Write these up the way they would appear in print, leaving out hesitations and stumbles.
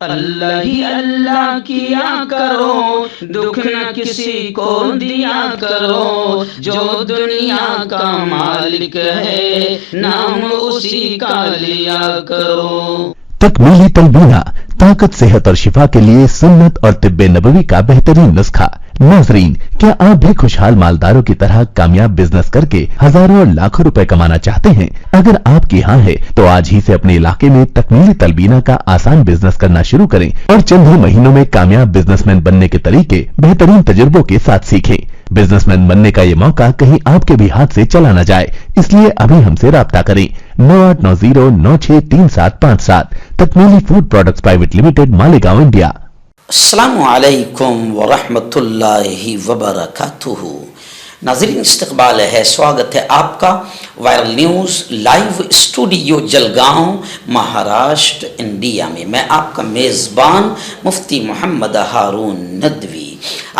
اللہ ہی اللہ کیا کرو، دکھ نہ کسی کو دیا کرو، جو دنیا کا مالک ہے نام اسی کا لیا کرو۔ تکمیلی تلبینہ، طاقت، صحت اور شفا کے لیے سنت اور طب نبوی کا بہترین نسخہ۔ ناظرین، کیا آپ بھی خوشحال مالداروں کی طرح کامیاب بزنس کر کے ہزاروں اور لاکھوں روپے کمانا چاہتے ہیں؟ اگر آپ کی ہاں ہے تو آج ہی سے اپنے علاقے میں تکمیلی تلبینہ کا آسان بزنس کرنا شروع کریں اور چند ہی مہینوں میں کامیاب بزنس مین بننے کے طریقے بہترین تجربوں کے ساتھ سیکھیں۔ بزنس مین بننے کا یہ موقع کہیں آپ کے بھی ہاتھ سے چلا نہ جائے، اس لیے ابھی ہم سے رابطہ کریں۔ 9890963757 Takmeeli food products private limited, Malegaon, India. السلام علیکم ورحمۃ اللہ وبرکاتہ۔ ناظرین، استقبال ہے، سواگت ہے آپ کا viral news live studio Jalgaon, Maharashtra, India میں۔ میں آپ کا میزبان مفتی محمد ہارون ندوی۔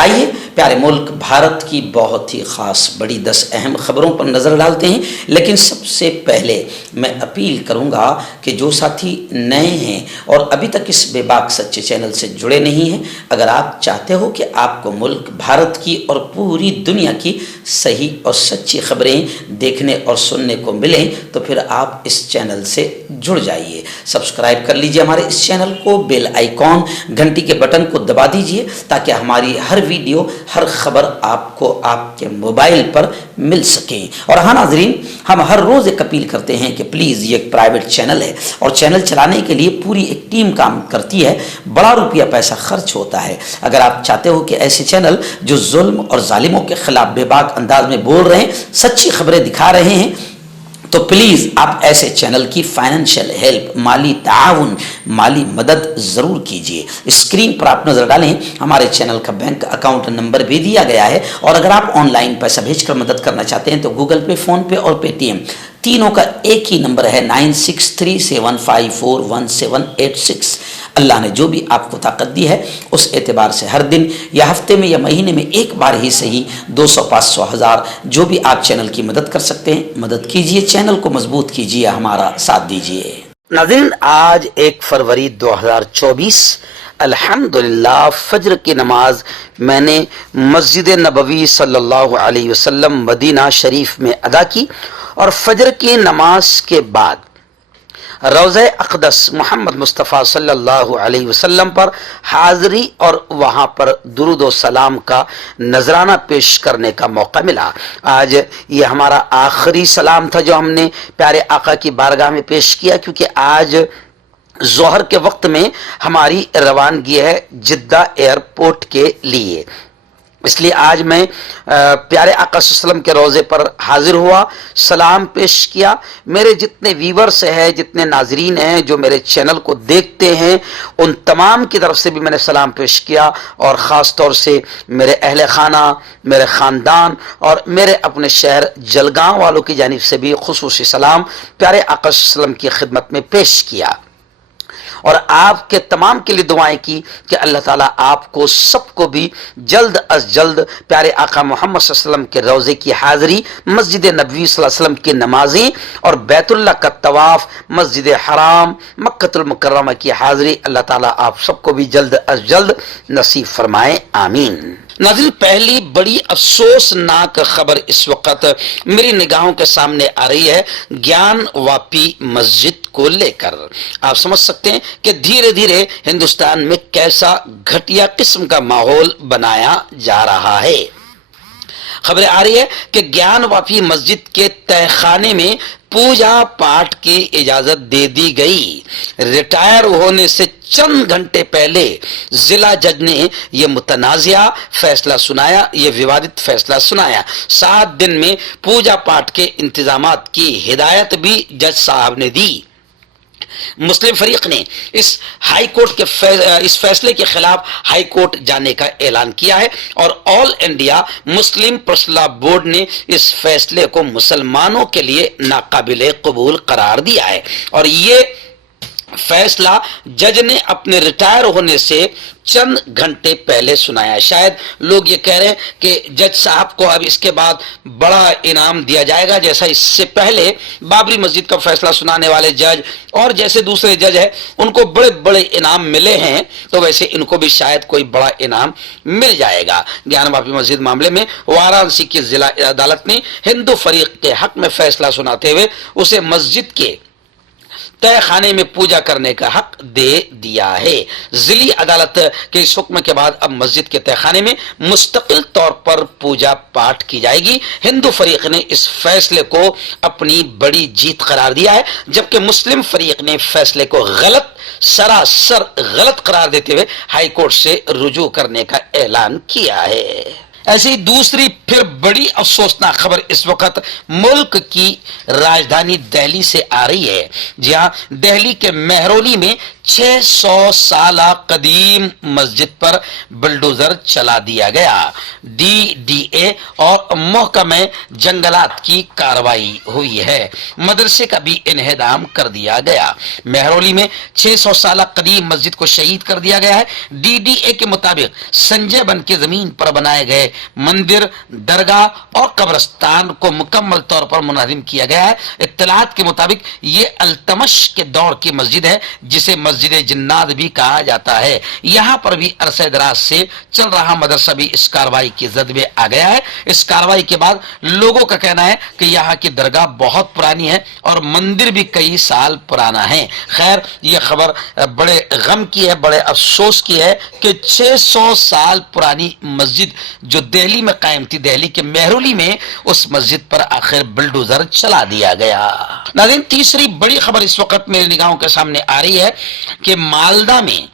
آئیے پیارے ملک بھارت کی بہت ہی خاص بڑی 10 اہم خبروں پر نظر ڈالتے ہیں، لیکن سب سے پہلے میں اپیل کروں گا کہ جو ساتھی نئے ہیں اور ابھی تک اس بے باک سچے چینل سے جڑے نہیں ہیں، اگر آپ چاہتے ہو کہ آپ کو ملک بھارت کی اور پوری دنیا کی صحیح اور سچی خبریں دیکھنے اور سننے کو ملیں تو پھر آپ اس چینل سے جڑ جائیے۔ سبسکرائب کر لیجئے ہمارے اس چینل کو، بیل آئیکن گھنٹی کے بٹن کو دبا دیجئے تاکہ ہماری ہر ویڈیو، ہر خبر آپ کو آپ کے موبائل پر مل سکیں۔ اور ہاں ناظرین، ہم ہر روز ایک اپیل کرتے ہیں کہ پلیز، یہ ایک پرائیویٹ چینل ہے اور چینل چلانے کے لیے پوری ایک ٹیم کام کرتی ہے، بڑا روپیہ پیسہ خرچ ہوتا ہے۔ اگر آپ چاہتے ہو کہ ایسے چینل جو ظلم اور ظالموں کے خلاف بے باک انداز میں بول رہے ہیں، سچی خبریں دکھا رہے ہیں، تو پلیز آپ ایسے چینل کی فائنینشیل ہیلپ، مالی تعاون، مالی مدد ضرور کیجئے۔ اسکرین پر آپ نظر ڈالیں، ہمارے چینل کا بینک اکاؤنٹ نمبر بھی دیا گیا ہے، اور اگر آپ آن لائن پیسہ بھیج کر مدد کرنا چاہتے ہیں تو گوگل پے، فون پے اور پے ٹی ایم تینوں کا ایک ہی نمبر ہے، 9637541786۔ اللہ نے جو بھی آپ کو طاقت دی ہے اس اعتبار سے ہر دن یا ہفتے میں یا مہینے میں ایک بار ہی صحیح 200، 500، 1000 جو بھی آپ چینل کی مدد کر سکتے ہیں مدد کیجئے، چینل کو مضبوط کیجئے، ہمارا ساتھ دیجئے۔ ناظرین، آج 1 فروری 2024، الحمدللہ فجر کی نماز میں نے مسجد نبوی صلی اللہ علیہ وسلم مدینہ شریف میں ادا کی، اور فجر کی نماز کے بعد روضہ اقدس محمد مصطفیٰ صلی اللہ علیہ وسلم پر حاضری اور وہاں پر درود و سلام کا نذرانہ پیش کرنے کا موقع ملا۔ آج یہ ہمارا آخری سلام تھا جو ہم نے پیارے آقا کی بارگاہ میں پیش کیا، کیونکہ آج ظہر کے وقت میں ہماری روانگی ہے جدہ ایئرپورٹ کے لیے، اس لیے آج میں پیارے آقا صلی اللہ علیہ وسلم کے روضے پر حاضر ہوا، سلام پیش کیا۔ میرے جتنے ویورز ہیں، جتنے ناظرین ہیں جو میرے چینل کو دیکھتے ہیں، ان تمام کی طرف سے بھی میں نے سلام پیش کیا، اور خاص طور سے میرے اہل خانہ، میرے خاندان اور میرے اپنے شہر جلگاؤں والوں کی جانب سے بھی خصوصی سلام پیارے آقا صلی اللہ علیہ وسلم کی خدمت میں پیش کیا، اور آپ کے تمام کے لیے دعائیں کی کہ اللہ تعالیٰ آپ کو سب کو بھی جلد از جلد پیارے آقا محمد صلی اللہ علیہ وسلم کے روضے کی حاضری، مسجد نبوی صلی اللہ علیہ وسلم کی نمازیں اور بیت اللہ کا طواف، مسجد حرام، مکہ المکرمہ کی حاضری، اللہ تعالیٰ آپ سب کو بھی جلد از جلد نصیب فرمائے، آمین۔ ناظرین، پہلی بڑی افسوسناک خبر اس وقت میری نگاہوں کے سامنے آ رہی ہے گیان واپی مسجد کو لے کر۔ آپ سمجھ سکتے ہیں کہ دھیرے دھیرے ہندوستان میں کیسا گھٹیا قسم کا ماحول بنایا جا رہا ہے۔ خبریں آ رہی ہے کہ گیان واپی مسجد کے تہہ خانے میں پوجا پاٹ کی اجازت دے دی گئی۔ ریٹائر ہونے سے چند گھنٹے پہلے ضلع جج نے یہ متنازعہ فیصلہ سنایا، یہ ووادت فیصلہ سنایا۔ 7 دن میں پوجا پاٹ کے انتظامات کی ہدایت بھی جج صاحب نے دی۔ مسلم فریق نے اس ہائی کورٹ کے اس فیصلے کے خلاف ہائی کورٹ جانے کا اعلان کیا ہے، اور آل انڈیا مسلم پرسنل بورڈ نے اس فیصلے کو مسلمانوں کے لیے ناقابل قبول قرار دیا ہے، اور یہ फैसला जज ने अपने रिटायर होने से चंद घंटे पहले सुनाया। शायद लोग ये कह रहे हैं कि जज साहब को अब इसके बाद बड़ा इनाम दिया जाएगा, जैसा इससे पहले बाबरी मस्जिद का फैसला सुनाने वाले जज और जैसे दूसरे जज हैं उनको बड़े बड़े इनाम मिले हैं, तो वैसे इनको भी शायद कोई बड़ा इनाम मिल जाएगा। ज्ञान बाबरी मस्जिद मामले में वाराणसी की जिला अदालत ने हिंदू फरीक के हक में फैसला सुनाते हुए उसे मस्जिद के तय खाने में पूजा करने का हक दे दिया है। जिली अदालत के इस हुक्म के बाद अब मस्जिद के तय खाने में मुस्तकिल तौर पर पूजा पाठ की जाएगी। हिंदू फरीक ने इस फैसले को अपनी बड़ी जीत करार दिया है, जबकि मुस्लिम फरीक ने फैसले को गलत, सरासर गलत करार देते हुए हाई कोर्ट से रुजू करने का ऐलान किया है। ऐसी दूसरी फिर बड़ी अफसोसनाक खबर इस वक्त मुल्क की राजधानी दिल्ली से आ रही है। जहां दिल्ली के मेहरौली में 600 साल कदीम मस्जिद पर बुलडोजर चला दिया गया। DDA और महकमे जंगलात की कार्रवाई हुई है। मदरसे का भी इन्हेदाम कर दिया गया। मेहरौली में 600 साल कदीम मस्जिद को शहीद कर दिया गया है। DDA के मुताबिक संजय बन के जमीन पर बनाए गए मंदिर, दरगाह और कब्रिस्तान को मुकम्मल तौर पर मुनहदिम किया गया है। इत्तलात के मुताबिक ये अल्तमश के दौर की मस्जिद है, जिसे मस्जिद जिन्नात भी कहा जाता है। यहाँ पर भी अरसे दराज से चल रहा मदरसा भी इस कार्रवाई की जद में आ गया है। इस कार्रवाई के बाद लोगों का कहना है कि यहाँ की दरगाह बहुत पुरानी है और मंदिर भी कई साल पुराना है। खैर, यह खबर बड़े गम की है, बड़े अफसोस की है कि 600 साल पुरानी मस्जिद जो दिल्ली में कायम थी, दिल्ली के मेहरौली में, उस मस्जिद पर आखिर बुलडोजर चला दिया गया। नाज़रीन, तीसरी बड़ी खबर इस वक्त मेरी निगाहों के सामने आ रही है कि मालदा में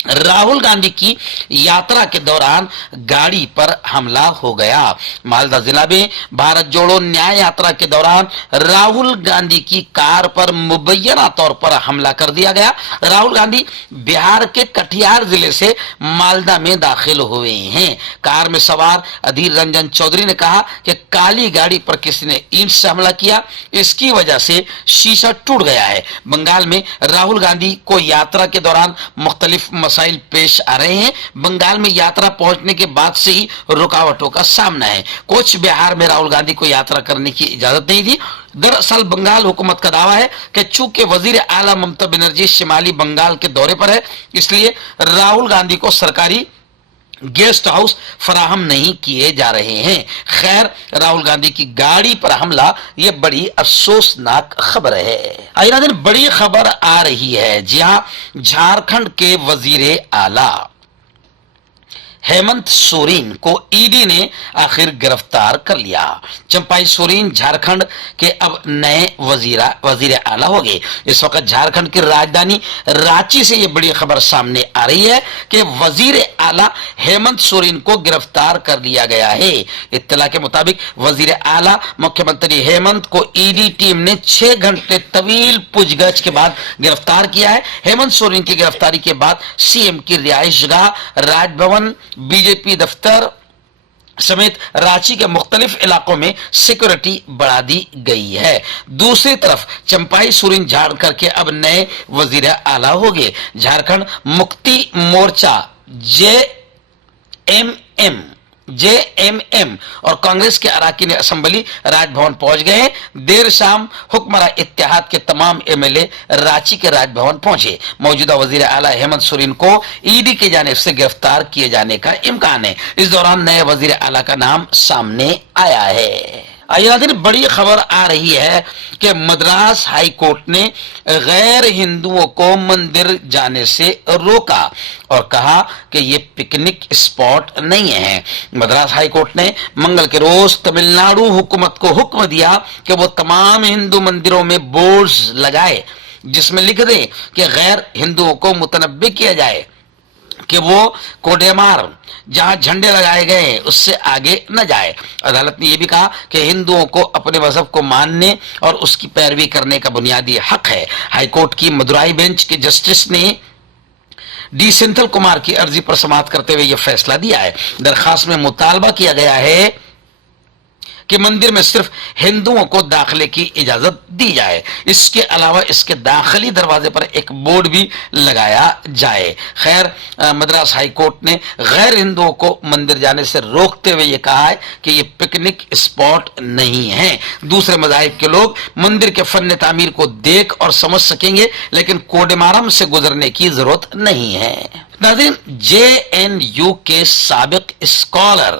राहुल गांधी की यात्रा के दौरान गाड़ी पर हमला हो गया। मालदा जिला में भारत जोड़ो न्याय यात्रा के दौरान राहुल गांधी की कार पर मुबैना तौर पर हमला कर दिया गया। राहुल गांधी बिहार के कटिहार जिले से मालदा में दाखिल हुए हैं। कार में सवार अधीर रंजन चौधरी ने कहा कि काली गाड़ी पर किसी ने ईंट से हमला किया, इसकी वजह से शीशा टूट गया है। बंगाल में राहुल गांधी को यात्रा के दौरान मुख्तलिफ मसाइल पेश आ रहे हैं। बंगाल में यात्रा पहुंचने के बाद से ही रुकावटों का सामना है। कोच बिहार में राहुल गांधी को यात्रा करने की इजाजत नहीं थी। दरअसल बंगाल हुकूमत का दावा है कि चूंकि वजीर आला ममता बनर्जी शिमाली बंगाल के दौरे पर है, इसलिए राहुल गांधी को सरकारी गेस्ट हाउस फराहम नहीं किए जा रहे हैं। खैर, राहुल गांधी की गाड़ी पर हमला यह बड़ी अफसोसनाक खबर है। आइए दिन बड़ी खबर आ रही है। जहां झारखंड के वजीर आला हेमंत सोरेन को ईडी ने आखिर गिरफ्तार कर लिया। चंपाई सोरेन झारखंड के अब नए वजीर आला हो गए। इस वक्त झारखंड की राजधानी रांची से यह बड़ी खबर सामने आ रही है कि वजीर आला हेमंत सोरेन को गिरफ्तार कर लिया गया है। इत्तला के मुताबिक वजीर आला मुख्यमंत्री हेमंत को ईडी टीम ने 6 घंटे तवील पूछगछ के बाद गिरफ्तार किया है। हेमंत सोरेन की गिरफ्तारी के बाद सीएम की रिहायशगाह, राजभवन, बीजेपी दफ्तर समेत रांची के मुख्तलिफ इलाकों में सिक्योरिटी बढ़ा दी गई है। दूसरी तरफ चंपाई सोरेन झारखंड के अब नए वजीर आला हो गए। झारखंड मुक्ति मोर्चा JMM और कांग्रेस के अराकीन असेंबली राजभवन पहुंच गए हैं। देर शाम हुक्मरान इत्तेहाद के तमाम MLA रांची के राजभवन पहुंचे। मौजूदा वजीर आला हेमंत सोरेन को ईडी की जानिब से गिरफ्तार किए जाने का इम्कान है। इस दौरान नए वजीर आला का नाम सामने आया है। आइए बड़ी खबर आ रही है कि मद्रास हाई कोर्ट ने गैर हिंदुओं को मंदिर जाने से रोका और कहा कि ये पिकनिक स्पॉट नहीं है। मद्रास हाई कोर्ट ने मंगल के रोज तमिलनाडु हुकूमत को हुक्म दिया कि वो तमाम हिंदू मंदिरों में बोर्ड्स लगाए जिसमें लिख दे कि गैर हिंदुओं को मुतनब्बे किया जाए कि वो कोडेमार जहां झंडे लगाए गए उससे आगे न जाए। अदालत ने यह भी कहा कि हिंदुओं को अपने मजहब को मानने और उसकी पैरवी करने का बुनियादी हक है। हाईकोर्ट की मदुराई बेंच के जस्टिस ने डी सेंथिल कुमार की अर्जी पर समाअत करते हुए यह फैसला दिया है। दरखास्त में मुतालबा किया गया है کہ مندر میں صرف ہندوؤں کو داخلے کی اجازت دی جائے، اس کے علاوہ اس کے داخلی دروازے پر ایک بورڈ بھی لگایا جائے۔ خیر، مدراس ہائی کورٹ نے غیر ہندوؤں کو مندر جانے سے روکتے ہوئے یہ کہا ہے کہ یہ پکنک اسپاٹ نہیں ہے۔ دوسرے مذاہب کے لوگ مندر کے فن تعمیر کو دیکھ اور سمجھ سکیں گے، لیکن کوڈمارم سے گزرنے کی ضرورت نہیں ہے۔ ناظرین، JNU کے سابق اسکالر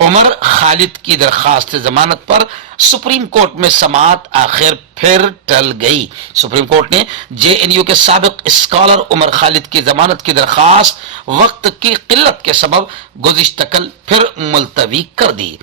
عمر خالد کی درخواست ضمانت پر سپریم کورٹ میں سماعت آخر پھر ٹل گئی۔ سپریم کورٹ نے JNU کے سابق اسکالر عمر خالد کی ضمانت کی درخواست وقت کی قلت کے سبب گزشتہ کل پھر ملتوی کر دی۔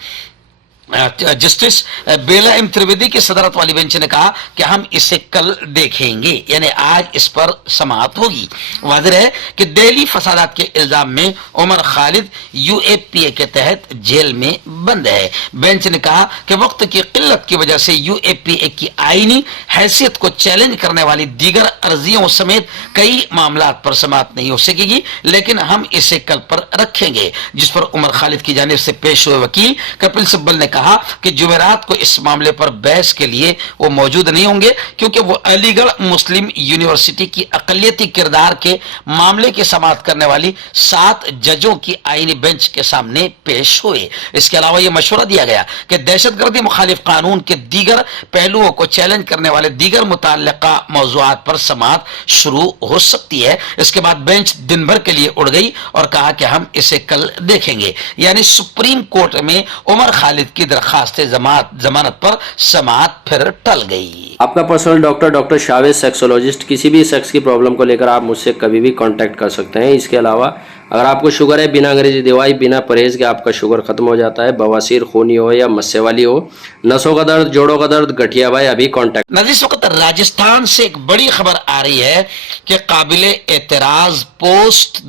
جسٹس بیلا ایم ترویدی کی صدارت والی بینچ نے کہا کہ ہم اسے کل دیکھیں گے، یعنی آج اس پر سماعت ہوگی۔ واضح ہے کہ دہلی فسادات کے الزام میں عمر خالد UAPA کے تحت جیل میں بند ہے۔ بینچ نے کہا کہ وقت کی قلت کی وجہ سے UAPA کی آئینی حیثیت کو چیلنج کرنے والی دیگر عرضیوں سمیت کئی معاملات پر سماعت نہیں ہو سکے گی، لیکن ہم اسے کل پر رکھیں گے، جس پر عمر خالد کی جانب سے پیش ہوئے وکیل کپل سبل نے کہا کہ جمعرات کو اس معاملے پر بحث کے لیے وہ موجود نہیں ہوں گے، کیونکہ وہ علی گڑھ مسلم یونیورسٹی کی اقلیتی کردار کے معاملے کی سماعت کرنے والی 7 ججوں کی آئینی بینچ کے سامنے پیش ہوئے۔ اس کے علاوہ یہ مشورہ دیا گیا کہ دہشت گردی مخالف قانون کے دیگر پہلوؤں کو چیلنج کرنے والے دیگر متعلقہ موضوعات پر سماعت شروع ہو سکتی ہے۔ اس کے بعد بینچ دن بھر کے لیے اڑ گئی اور کہا کہ ہم اسے کل دیکھیں گے، یعنی سپریم کورٹ میں عمر خالد کی درخواست ضمانت پر سماعت پھر ٹل گئی۔ آپ کا پرسنل ڈاکٹر شاویز سیکسولوجسٹ، کسی بھی سیکس کی پرابلم کو لے کر آپ مجھ سے کبھی بھی کانٹیکٹ کر سکتے ہیں۔ اس کے علاوہ اگر آپ کو شوگر ہے، بنا انگریزی دوائی، بنا پرہیز کے آپ کا شوگر ختم ہو جاتا ہے، بواسیر خونی ہو یا مسے والی ہو، نسوں کا درد، جوڑوں کا درد، گٹھیا بھائی، ابھی کانٹیکٹ۔ ناظرین، اس وقت راجستھان سے ایک بڑی خبر آ رہی ہے کہ قابل اعتراض پوسٹ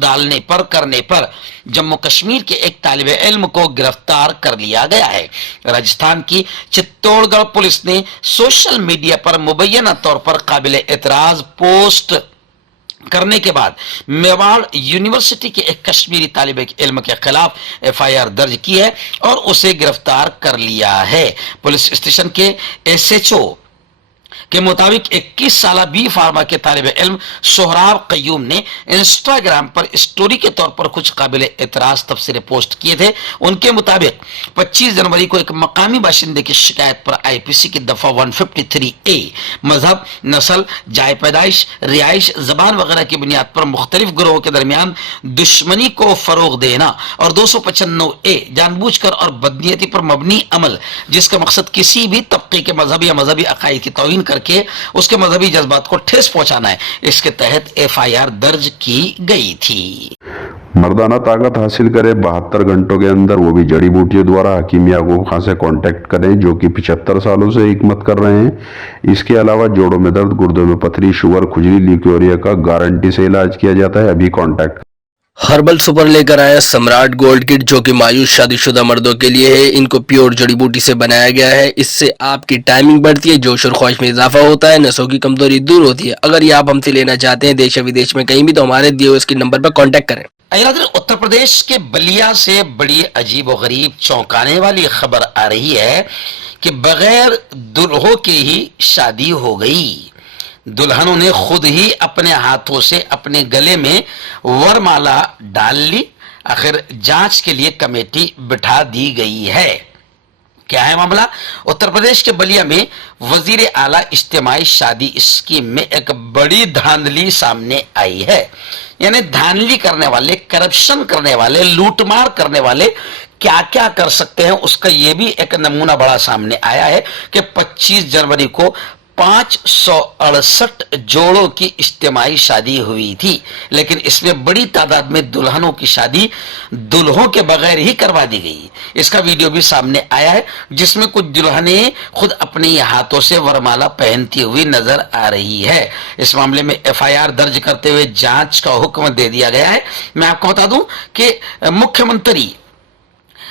کرنے پر جموں کشمیر کے ایک طالب علم کو گرفتار کر لیا گیا ہے۔ راجستھان کی چتور گڑھ پولیس نے سوشل میڈیا پر مبینہ طور پر قابل اعتراض پوسٹ کرنے کے بعد میواڑ یونیورسٹی کے ایک کشمیری طالب علم کے خلاف FIR درج کی ہے اور اسے گرفتار کر لیا ہے۔ پولیس اسٹیشن کے SHO کے مطابق 21 سالہ بی فارما کے طالب علم سہراب قیوم نے انسٹاگرام پر اسٹوری کے طور پر کچھ قابل اعتراض تبصرے پوسٹ کیے تھے۔ ان کے مطابق 25 جنوری کو ایک مقامی باشندے کی شکایت پر IPC کی دفعہ 153A مذہب، نسل، جائے پیدائش، رہائش، زبان وغیرہ کی بنیاد پر مختلف گروہوں کے درمیان دشمنی کو فروغ دینا اور 295A جان بوجھ کر اور بدنیتی پر مبنی عمل جس کا مقصد کسی بھی طبقے کے مذہبی یا مذہبی عقائد کی توہین کر کے اس کے مذہبی جذبات کو ٹھیس پہنچانا ہے، اس کے تحت FIR درج کی گئی تھی۔ مردانہ طاقت حاصل کرے 72 گھنٹوں کے اندر، وہ بھی جڑی بوٹیوں دوارا، حکیم یعقوب خان سے کانٹیکٹ کریں جو کہ 75 سالوں سے حکمت کر رہے ہیں۔ اس کے علاوہ جوڑوں میں درد، گردوں میں پتھری، شوگر، کھجلی، لیکوریا کا گارنٹی سے علاج کیا جاتا ہے، ابھی کانٹیکٹ۔ ہربل سپر لے کر آیا سمراٹ گولڈ کٹ جو کہ مایوس شادی شدہ مردوں کے لیے ہے۔ ان کو پیور جڑی بوٹی سے بنایا گیا ہے، اس سے آپ کی ٹائمنگ بڑھتی ہے، جوش اور خواہش میں اضافہ ہوتا ہے، نسوں کی کمزوری دور ہوتی ہے۔ اگر یہ آپ ہم سے لینا چاہتے ہیں دیش و ودیش میں کہیں بھی، تو ہمارے دیے ہوئے اس کے نمبر پر کانٹیکٹ کریں۔ اتر پردیش کے بلیا سے بڑی عجیب و غریب چونکانے والی خبر آ رہی ہے کہ بغیر دلہوں کے ہی شادی ہو گئی۔ دلہنوں نے خود ہی اپنے ہاتھوں سے اپنے گلے میں ورمالا ڈال لی۔ آخر جانچ کے لیے کمیٹی بٹھا دی گئی ہے۔ کیا ہے معاملہ؟ اتر پردیش کے بلیا میں وزیر اعلیٰ اجتماعی شادی اسکیم میں ایک بڑی دھاندلی سامنے آئی ہے۔ یعنی دھاندلی کرنے والے، کرپشن کرنے والے، لوٹ مار کرنے والے کیا کیا کر سکتے ہیں، اس کا یہ بھی ایک نمونہ بڑا سامنے آیا ہے کہ 25 جنوری کو 568 جوڑوں کی اجتماعی شادی ہوئی تھی، لیکن اس میں بڑی تعداد میں دلہنوں کی شادی دلہوں کے بغیر ہی کروا دی گئی۔ اس کا ویڈیو بھی سامنے آیا ہے جس میں کچھ دلہنیں خود اپنے ہاتھوں سے ورمالا پہنتی ہوئی نظر آ رہی ہے۔ اس معاملے میں FIR درج کرتے ہوئے جانچ کا حکم دے دیا گیا ہے۔ میں آپ کو بتا دوں کہ مکھیہ منتری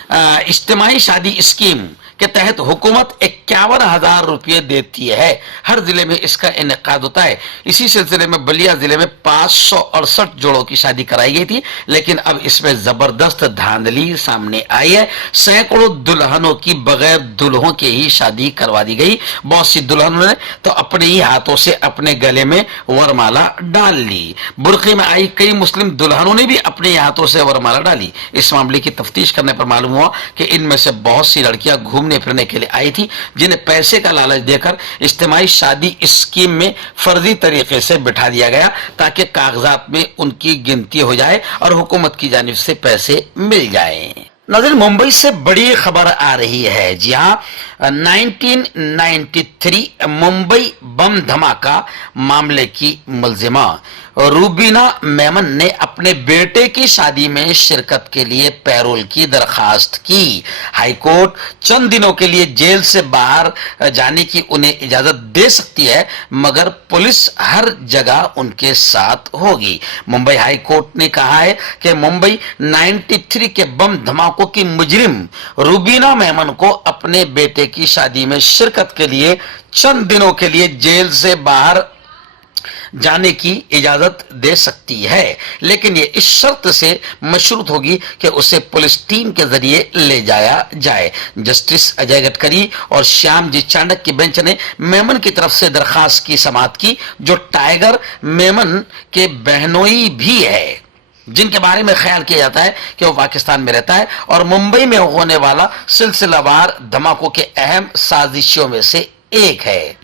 اجتماعی شادی اسکیم के तहत हुकूमत 51,000 रुपये देती है। हर जिले में इसका इनेकाद होता है। इसी सिलसिले में बलिया जिले में 568 जोड़ों की शादी कराई गई थी, लेकिन अब इसमें जबरदस्त धांधली सामने आई है। सैकड़ों दुल्हनों की बगैर दुल्हों के ही शादी करवा दी गई। बहुत सी दुल्हनों ने तो अपने ही हाथों से अपने गले में वरमाला डाल ली। बुर्के में आई कई मुस्लिम दुल्हनों ने भी अपने हाथों से वरमाला डाली। इस मामले की तफ्तीश करने पर मालूम हुआ कि इनमें से बहुत सी लड़कियां घूमने फिरने के लिए आई थी, जिन्हें पैसे का लालच देकर इज्तिमाई शादी स्कीम में फर्जी तरीके से बिठा दिया गया ताकि कागजात में उनकी गिनती हो जाए और हुकूमत की जानिब से पैसे मिल जाए। नाज़रीन, मुंबई से बड़ी खबर आ रही है। जी हाँ, 1993 मुंबई बम धमाका मामले की मुलजिमा रूबीना मेमन ने अपने बेटे की शादी में शिरकत के लिए पैरोल की दरखास्त की। हाईकोर्ट चंद दिनों के लिए जेल से बाहर जाने की उन्हें इजाजत दे सकती है, मगर पुलिस हर जगह उनके साथ होगी। मुंबई हाई कोर्ट ने कहा है कि मुंबई 93 के बम धमाकों की मुजरिम रूबीना मेमन को अपने बेटे की शादी में शिरकत के लिए चंद दिनों के लिए जेल से बाहर जाने की इजाजत दे सकती है, लेकिन ये इस शर्त से मशरूत होगी कि उसे पुलिस टीम के जरिए ले जाया जाए। जस्टिस अजय गडकरी और श्याम जी चांडक की बेंच ने मेमन की तरफ से दरखास्त की समाअत की, जो टाइगर मेमन के बहनोई भी है, जिनके बारे में ख्याल किया जाता है कि वो पाकिस्तान में रहता है और मुंबई में होने वाला सिलसिलावार धमाकों के अहम साजिशों में से एक है।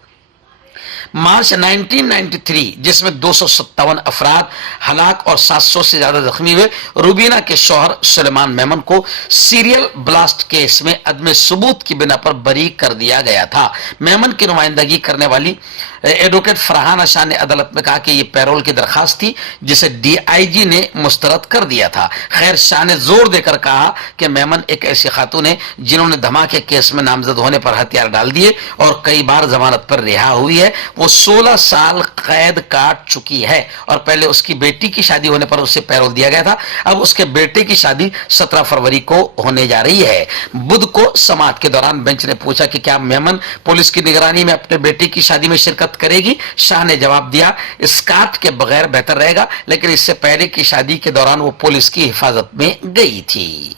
मार्च 1993, जिसमें 257 अफराद हलाक और 700 से ज्यादा जख्मी हुए, रूबीना के शौहर सुलेमान मेमन को सीरियल ब्लास्ट केस में अदम सबूत की बिना पर बरी कर दिया गया था। मेमन की नुमाइंदगी करने वाली एडवोकेट फरहाना शाह ने अदालत में कहा कि यह पैरोल की दरखास्त थी जिसे डीआईजी ने मुस्तरद कर दिया था। खैर, शाह ने जोर देकर कहा कि मेमन एक ऐसी खातून है जिन्होंने धमाके केस में नामजद होने पर हथियार डाल दिए और कई बार जमानत पर रिहा हुई है। वो 16 साल कैद काट चुकी है और पहले उसकी बेटी की शादी होने पर उसे पैरोल दिया गया था। अब उसके बेटे की शादी 17 फरवरी को होने जा रही है। बुध को समाअत के दौरान बेंच ने पूछा कि क्या मेमन पुलिस की निगरानी में अपने बेटे की शादी में शिरकत करेगी। शाह ने जवाब दिया, स्कार्फ के बगैर बेहतर रहेगा, लेकिन इससे पहले की शादी के दौरान वो पुलिस की हिफाजत में गई थी।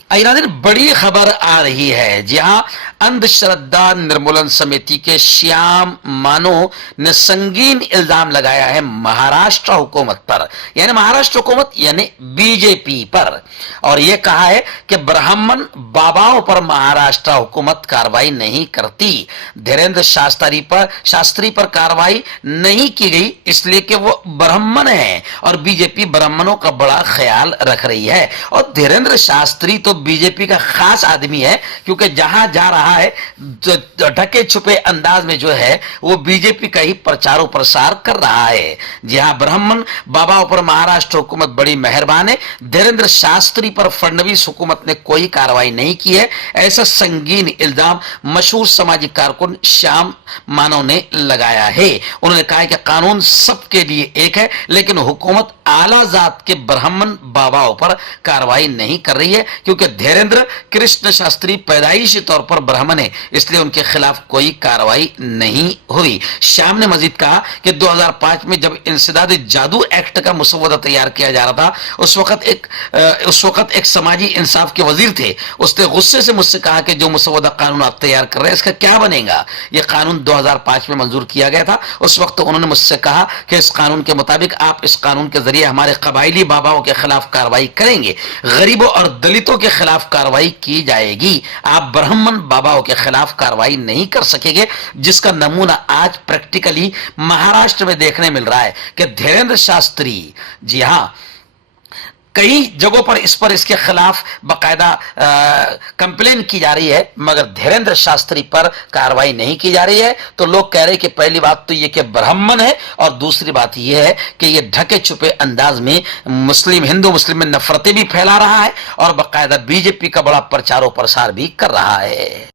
बड़ी खबर आ रही है। जी हाँ, अंधश्रद्धा निर्मूलन समिति के श्याम मानो ने संगीन इल्जाम लगाया है महाराष्ट्र हुकूमत पर, यानी महाराष्ट्र हुकूमत यानी बीजेपी पर, और यह कहा है कि ब्राह्मण बाबाओं पर महाराष्ट्र हुकूमत कार्रवाई नहीं करती। धीरेन्द्र शास्त्री पर कार्रवाई नहीं की गई इसलिए कि वो ब्राह्मण है और बीजेपी ब्राह्मणों का बड़ा ख्याल रख रही है। और धीरेन्द्र शास्त्री तो बीजेपी का खास आदमी है, क्योंकि जहां जा रहा है ढके छुपे अंदाज में जो है वो बीजेपी का ही प्रचार प्रसार कर रहा है। जी हां, ब्राह्मण बाबाओं पर महाराष्ट्र हुकूमत बड़ी मेहरबान है। धीरेन्द्र शास्त्री पर फडणवीस हुकूमत ने कोई कार्रवाई नहीं की है, ऐसा संगीन इल्जाम मशहूर सामाजिक कारकुन श्याम मानव ने लगाया है। उन्होंने कहा कि कानून सबके लिए एक है, लेकिन हुकूमत आला जात के ब्राह्मण बाबाओं पर कार्रवाई नहीं कर रही है, क्योंकि धीरेन्द्र कृष्ण शास्त्री पैदाइशी तौर पर ब्राह्मण है, इसलिए उनके खिलाफ कोई कार्रवाई नहीं हुई। श्याम ने मजीद कहा कि 2005 में जब इंसदाद जादू एक्ट का मुसवदा तैयार किया जा रहा था, उस वक्त एक समाजी इंसाफ के वजीर थे। उसने गुस्से से मुझसे कहा कि जो मुसवदा कानून आप तैयार कर रहे हैं इसका क्या बनेगा। यह कानून 2005 में मंजूर किया गया था। उस वक्त उन्होंने मुझसे कहा कि इस कानून के मुताबिक आप इस कानून के जरिए हमारे कबायली बाबाओं के खिलाफ कार्रवाई करेंगे, गरीबों और दलितों के खिलाफ कार्रवाई की जाएगी, आप ब्राह्मण बाबाओं के खिलाफ कार्रवाई नहीं कर सकेंगे। जिसका नमूना आज प्रैक्टिकली महाराष्ट्र में देखने मिल रहा है कि धीरेन्द्र शास्त्री, जी हां, कई जगहों पर इसके खिलाफ बाकायदा कंप्लेन की जा रही है, मगर धीरेन्द्र शास्त्री पर कार्रवाई नहीं की जा रही है। तो लोग कह रहे हैं कि पहली बात तो यह कि ब्राह्मण है, और दूसरी बात यह है कि यह ढके छुपे अंदाज में हिंदू मुस्लिम में नफरतें भी फैला रहा है और बाकायदा बीजेपी का बड़ा प्रचार प्रसार भी कर रहा है।